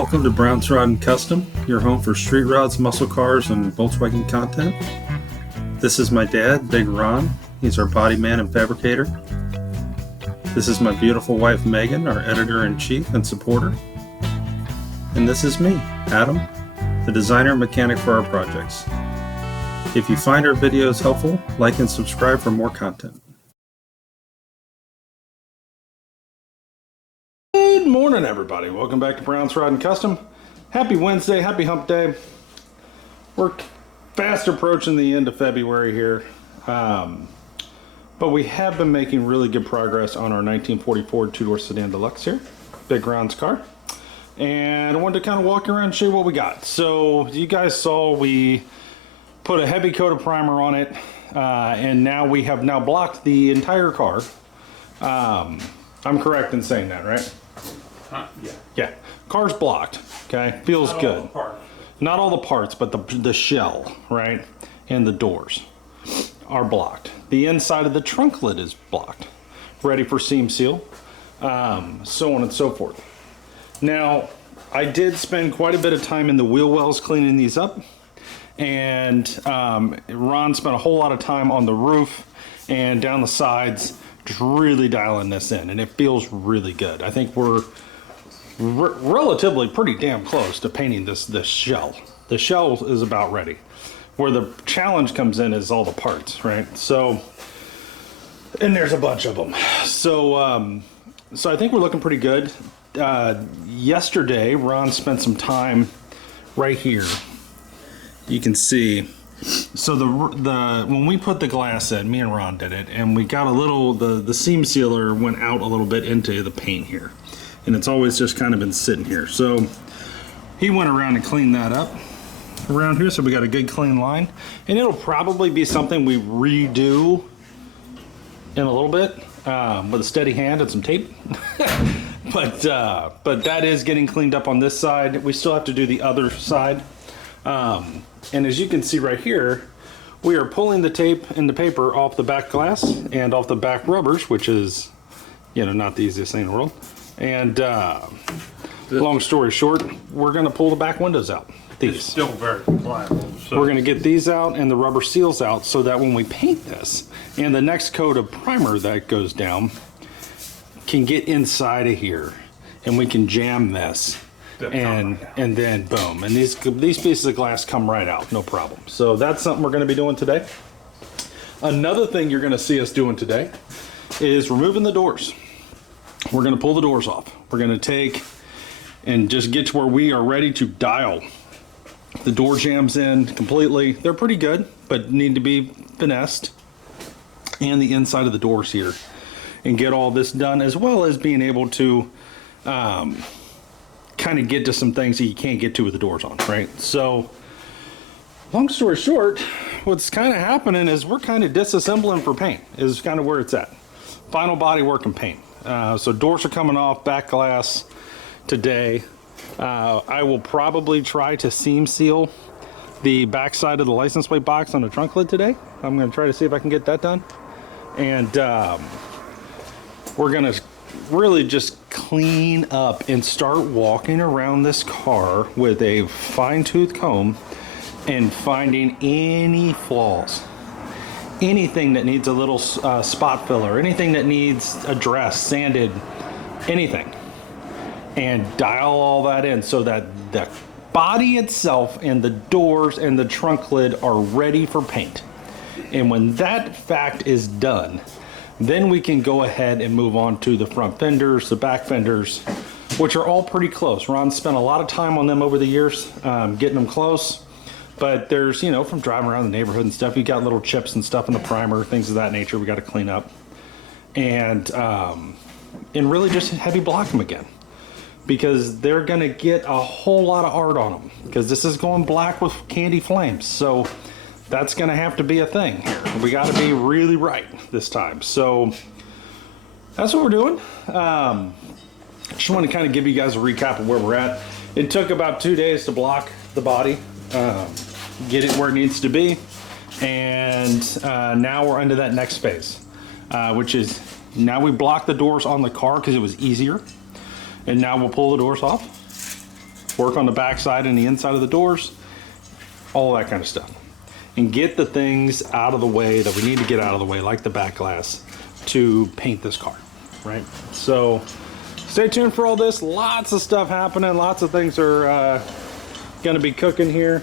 Welcome to Brown's Rod and Custom, your home for street rods, muscle cars, and Volkswagen content. This is my dad, Big Ron. He's our body man and fabricator. This is my beautiful wife, Megan, our editor-in-chief and supporter. And this is me, Adam, the designer and mechanic for our projects. If you find our videos helpful, like and subscribe for more content. Good morning, everybody. Welcome back to Brown's Rod and Custom. Happy Wednesday, happy hump day. We're fast approaching the end of February here. But we have been making really good progress on our 1944 two-door sedan deluxe here, Big Ron's car. And I wanted to kind of walk around and show you what we got. So you guys saw we put a heavy coat of primer on it, and now we have blocked the entire car. I'm correct in saying that, right? Yeah. Yeah, car's blocked, okay? Feels good. Not all the parts, but the shell, right? And the doors are blocked. The inside of the trunk lid is blocked, ready for seam seal, so on and so forth. Now, I did spend quite a bit of time in the wheel wells cleaning these up, and Ron spent a whole lot of time on the roof and down the sides, just really dialing this in, and it feels really good. I think we're relatively pretty damn close to painting this shell. The shell is about ready. Where the challenge comes in is all the parts, right? So, and there's a bunch of them. So, so I think we're looking pretty good. Yesterday, Ron spent some time right here. You can see. So when we put the glass in, me and Ron did it, and we got a little, the seam sealer went out a little bit into the paint here, and it's always just kind of been sitting here. So he went around and cleaned that up around here, so we got a good clean line, and it'll probably be something we redo in a little bit with a steady hand and some tape. but that is getting cleaned up on this side. We still have to do the other side. And as you can see right here, we are pulling the tape and the paper off the back glass and off the back rubbers, which is, you know, not the easiest thing in the world. And long story short, we're going to pull the back windows out. These. It's still very pliable. So. We're going to get these out and the rubber seals out so that when we paint this and the next coat of primer that goes down can get inside of here, and we can jam this. And then boom, and these pieces of glass come right out, no problem. So that's something we're going to be doing today. Another thing you're going to see us doing today is removing the doors. We're going to pull the doors off. We're going to take and just get to where we are ready to dial the door jambs in completely. They're pretty good, but need to be finessed, and the inside of the doors here, and get all this done, as well as being able to kind of get to some things that you can't get to with the doors on, right? So long story short, what's kind of happening is we're kind of disassembling for paint is kind of where it's at. Final body work and paint. So doors are coming off, back glass today. I will probably try to seam seal the back side of the license plate box on the trunk lid today. I'm going to try to see if I can get that done. And we're going to really just clean up and start walking around this car with a fine-tooth comb and finding any flaws, anything that needs a little spot filler, anything that needs addressed, sanded, anything, and dial all that in so that the body itself and the doors and the trunk lid are ready for paint. And when that fact is done, then we can go ahead and move on to the front fenders, the back fenders, which are all pretty close. Ron spent a lot of time on them over the years, getting them close. But there's, you know, from driving around the neighborhood and stuff, you got little chips and stuff in the primer, things of that nature we got to clean up. And really just heavy block them again, because they're going to get a whole lot of art on them, because this is going black with candy flames. So that's going to have to be a thing here. We got to be really right this time. So that's what we're doing. Just want to kind of give you guys a recap of where we're at. It took about 2 days to block the body, get it where it needs to be. And now we're into that next phase, which is now we block the doors on the car because it was easier. And now we'll pull the doors off. work on the back side and the inside of the doors, all that kind of stuff. And get the things out of the way that we need to get out of the way, like the back glass, to paint this car, right? So stay tuned for all this. Lots of stuff happening. Lots of things are going to be cooking here.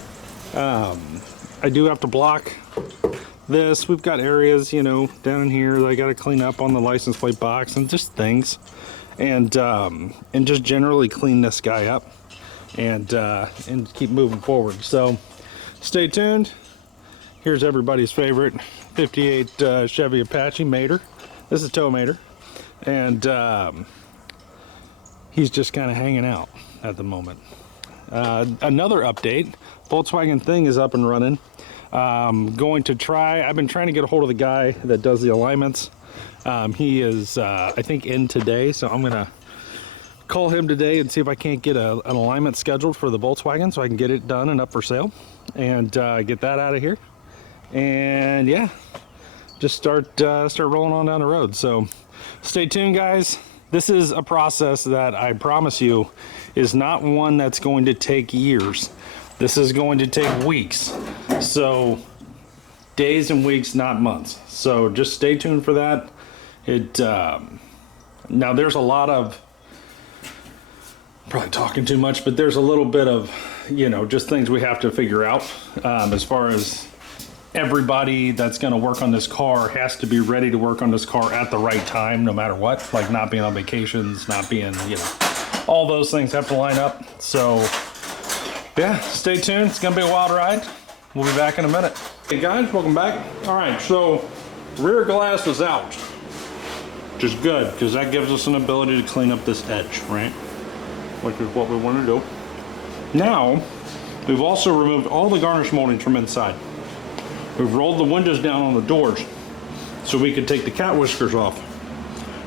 I do have to block this. We've got areas, you know, down in here that I got to clean up on the license plate box and just things, and just generally clean this guy up and keep moving forward. So stay tuned. Here's everybody's favorite 58 Chevy Apache Mater. This is Tow Mater, and he's just kind of hanging out at the moment. Another update, Volkswagen thing is up and running. Going to try, I've been trying to get a hold of the guy that does the alignments. He is, I think, in today, so I'm gonna call him today and see if I can't get an alignment scheduled for the Volkswagen so I can get it done and up for sale, and get that out of here. And yeah, just start rolling on down the road. So stay tuned, guys. This is a process that I promise you is not one that's going to take years. This is going to take weeks. So days and weeks, not months. So just stay tuned for that. Now there's a lot of, probably talking too much, but there's a little bit of, you know, just things we have to figure out, as far as everybody that's going to work on this car has to be ready to work on this car at the right time, no matter what, like not being on vacations, not being, you know, all those things have to line up. So yeah, stay tuned. It's going to be a wild ride. We'll be back in a minute. Hey guys, welcome back. All right, so rear glass is out, which is good because that gives us an ability to clean up this edge, right? Which is what we want to do. Now, we've also removed all the garnish moldings from inside. We've rolled the windows down on the doors so we could take the cat whiskers off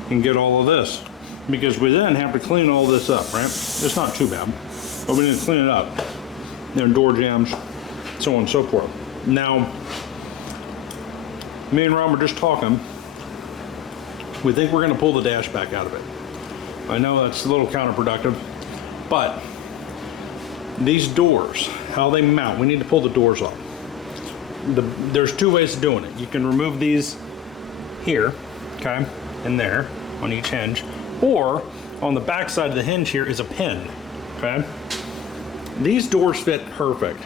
and get all of this, because we then have to clean all this up, right? It's not too bad, but we need to clean it up. There are door jams, so on and so forth. Now, me and Ron were just talking. We think we're going to pull the dash back out of it. I know that's a little counterproductive, but these doors, how they mount, we need to pull the doors off. There's two ways of doing it. You can remove these here, okay, and there on each hinge, or on the back side of the hinge here is a pin, okay? These doors fit perfect.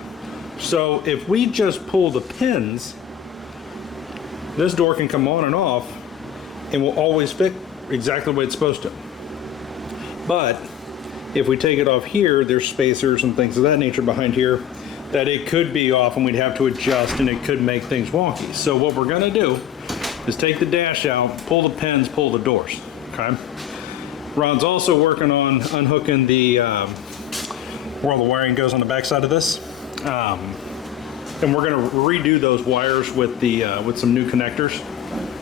So if we just pull the pins, this door can come on and off and will always fit exactly the way it's supposed to. But if we take it off here, there's spacers and things of that nature behind here that it could be off and we'd have to adjust, and it could make things wonky. So what we're gonna do is take the dash out, pull the pins, pull the doors, okay? Ron's also working on unhooking the, where all the wiring goes on the back side of this. And we're gonna redo those wires with the, with some new connectors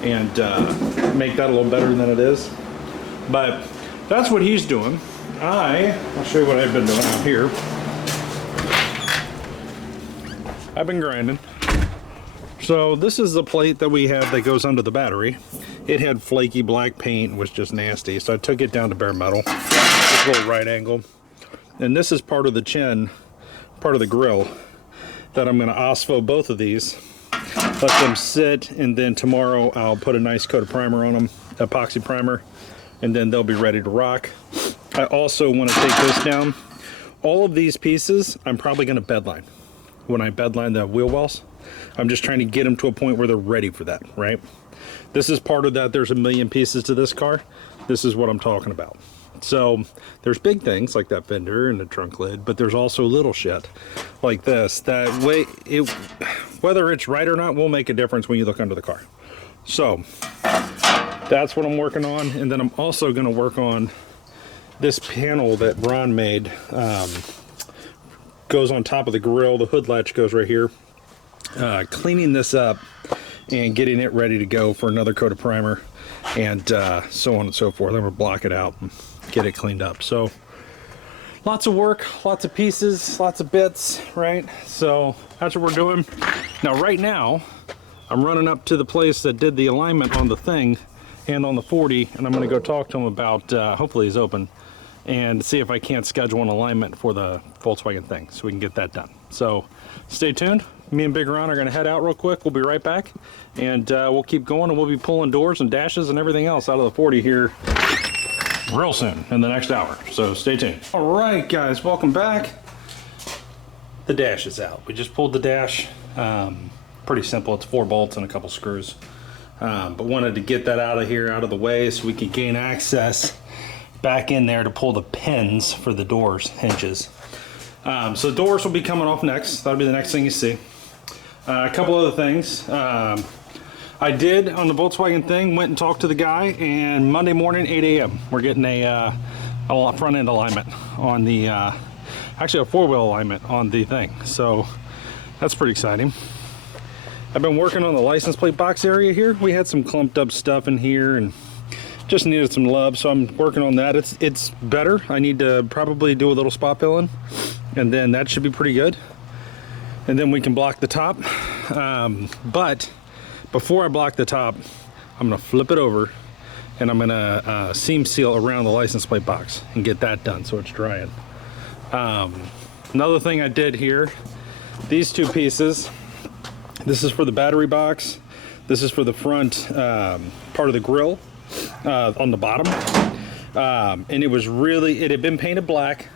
and make that a little better than it is. But that's what he's doing. I'll show you what I've been doing out here. I've been grinding. So this is the plate that we have that goes under the battery. It had flaky black paint and was just nasty, so I took it down to bare metal. This little right angle. And this is part of the chin, part of the grill, that I'm gonna Ospho both of these, let them sit, and then tomorrow I'll put a nice coat of primer on them, epoxy primer, and then they'll be ready to rock. I also want to take this down. All of these pieces, I'm probably gonna bedline. When I bedline the wheel wells, I'm just trying to get them to a point where they're ready for that, right? This is part of that. There's a million pieces to this car. This is what I'm talking about. So there's big things like that fender and the trunk lid, but there's also little shit like this that way whether it's right or not will make a difference when you look under the car. So that's what I'm working on. And then I'm also going to work on this panel that Ron made. Goes on top of the grill. The hood latch goes right here. Cleaning this up and getting it ready to go for another coat of primer, and so on and so forth. Then we'll block it out and get it cleaned up. So lots of work, lots of pieces, lots of bits, right? So that's what we're doing. Now right now I'm running up to the place that did the alignment on the thing and on the 40, and I'm going to go talk to him about, hopefully he's open, and see if I can't schedule an alignment for the Volkswagen thing so we can get that done. So stay tuned. Me and Big Ron are going to head out real quick. We'll be right back, and we'll keep going, and we'll be pulling doors and dashes and everything else out of the 40 here real soon in the next hour. So stay tuned. All right, guys, welcome back. The dash is out. We just pulled the dash. Pretty simple. It's 4 bolts and a couple screws. But wanted to get that out of here, out of the way, so we could gain access back in there to pull the pins for the doors hinges. So doors will be coming off next. That'll be the next thing you see. A couple other things. I did, on the Volkswagen thing, went and talked to the guy, and Monday morning, 8 a.m., we're getting a front end alignment on the, actually a 4-wheel alignment on the thing. So that's pretty exciting. I've been working on the license plate box area here. We had some clumped up stuff in here and just needed some love, so I'm working on that. It's better. I need to probably do a little spot filling, and then that should be pretty good. And then we can block the top. But before I block the top, I'm gonna flip it over, and I'm gonna seam seal around the license plate box and get that done so it's drying. Another thing I did here, these 2 pieces, this is for the battery box, this is for the front part of the grill on the bottom, and it had been painted black,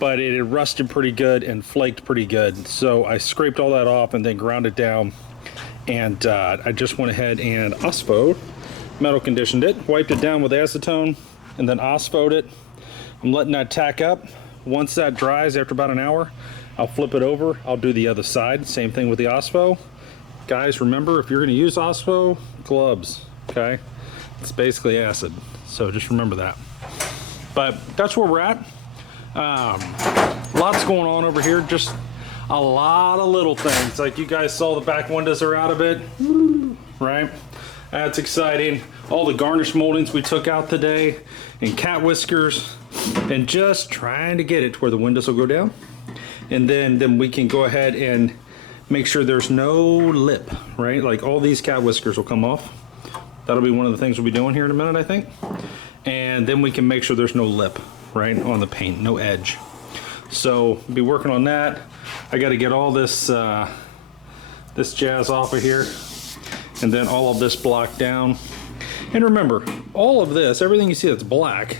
but it had rusted pretty good and flaked pretty good, so I scraped all that off and then ground it down, and I just went ahead and Ospho metal conditioned it, wiped it down with acetone, and then Ospho'd it. I'm letting that tack up. Once that dries after about an hour, I'll flip it over. I'll do the other side. Same thing with the Ospho. Guys, remember, if you're going to use Ospho, gloves, okay? It's basically acid, so just remember that. But that's where we're at. Lots going on over here, just a lot of little things. Like you guys saw, the back windows are out of it, right? That's exciting. All the garnish moldings we took out today, and cat whiskers, and just trying to get it to where the windows will go down. And then we can go ahead and make sure there's no lip, right? Like all these cat whiskers will come off. That'll be one of the things we'll be doing here in a minute, I think. And then we can make sure there's no lip, right, on the paint, no edge. So be working on that. I got to get all this this jazz off of here, and then all of this blocked down. And remember, all of this, everything you see that's black,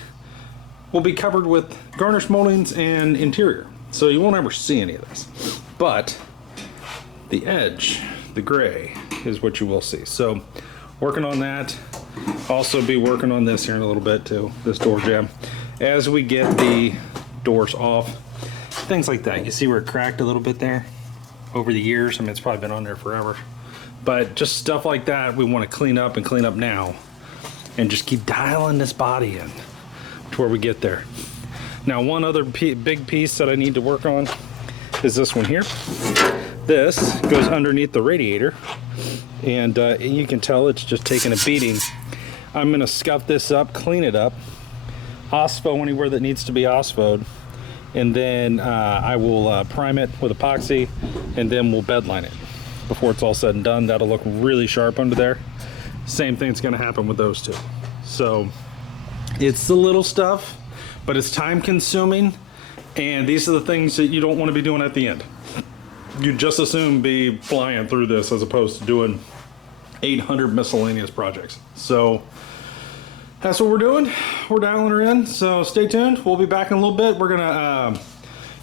will be covered with garnish moldings and interior. So you won't ever see any of this. But the edge, the gray, is what you will see. So working on that. Also be working on this here in a little bit too, this door jamb. As we get the doors off, things like that. You see where it cracked a little bit there over the years. I mean, it's probably been on there forever. But just stuff like that we want to clean up and clean up now, and just keep dialing this body in to where we get there. Now, one other big piece that I need to work on is this one here. This goes underneath the radiator, and you can tell it's just taking a beating. I'm gonna scuff this up, clean it up, Ospho anywhere that needs to be Ospho'd, and then I will prime it with epoxy, and then we'll bedline it. Before it's all said and done, that'll look really sharp under there. Same thing's gonna happen with those two. So it's the little stuff, but it's time consuming, and these are the things that you don't want to be doing at the end. You just assume be flying through this as opposed to doing 800 miscellaneous projects. So that's what we're doing. We're dialing her in, so stay tuned. We'll be back in a little bit. We're gonna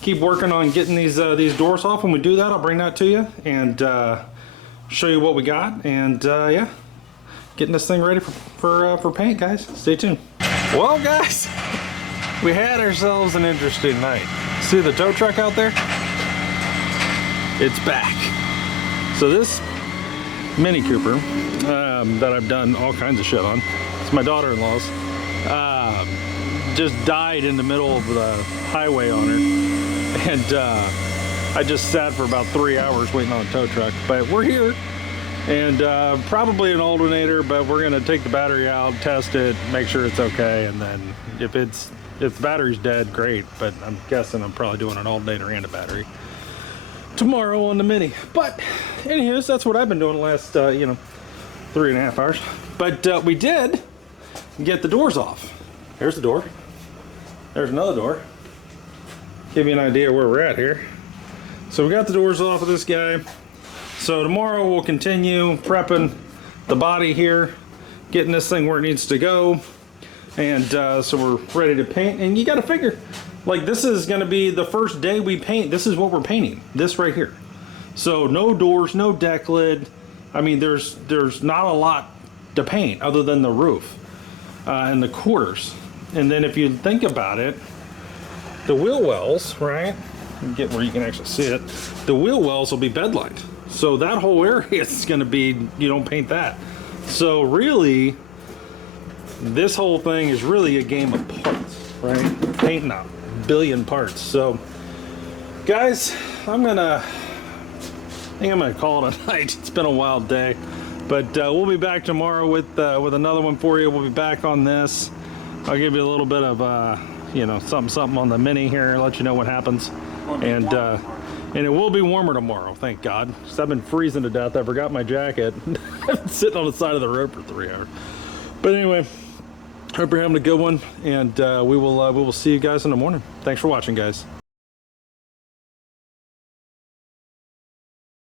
keep working on getting these doors off. When we do that, I'll bring that to you and show you what we got, and yeah, getting this thing ready for paint, guys. Stay tuned. Well, guys, we had ourselves an interesting night. See the tow truck out there? It's back. So this Mini Cooper that I've done all kinds of shit on, it's my daughter-in-law's, just died in the middle of the highway on her, and I just sat for about 3 hours waiting on a tow truck. But we're here, and probably an alternator, but we're gonna take the battery out, test it, make sure it's okay, and then if the battery's dead, great, but I'm guessing I'm probably doing an alternator and a battery tomorrow on the Mini. But anyways, that's what I've been doing the last 3.5 hours. But we did get the doors off. Here's the door. There's another door. Give you an idea where we're at here. So we got the doors off of this guy. So tomorrow we'll continue prepping the body here, getting this thing where it needs to go. And so we're ready to paint. And you got to figure, like, this is going to be the first day we paint. This is what we're painting, this right here. So no doors, no deck lid. I mean, there's not a lot to paint other than the roof and the quarters. And then if you think about it, the wheel wells, right? Get where you can actually see it. The wheel wells will be bed lined. So that whole area is going to be, you don't paint that. So really, this whole thing is really a game of parts, right? Painting a billion parts. So guys, I think I'm gonna call it a night. It's been a wild day, but we'll be back tomorrow with another one for you. We'll be back on this. I'll give you a little bit of you know, something on the Mini here, let you know what happens. And it will be warmer tomorrow, thank God. 'Cause I've been freezing to death. I forgot my jacket. I've been sitting on the side of the road for 3 hours. But anyway, hope you're having a good one, and we will see you guys in the morning. Thanks for watching, guys.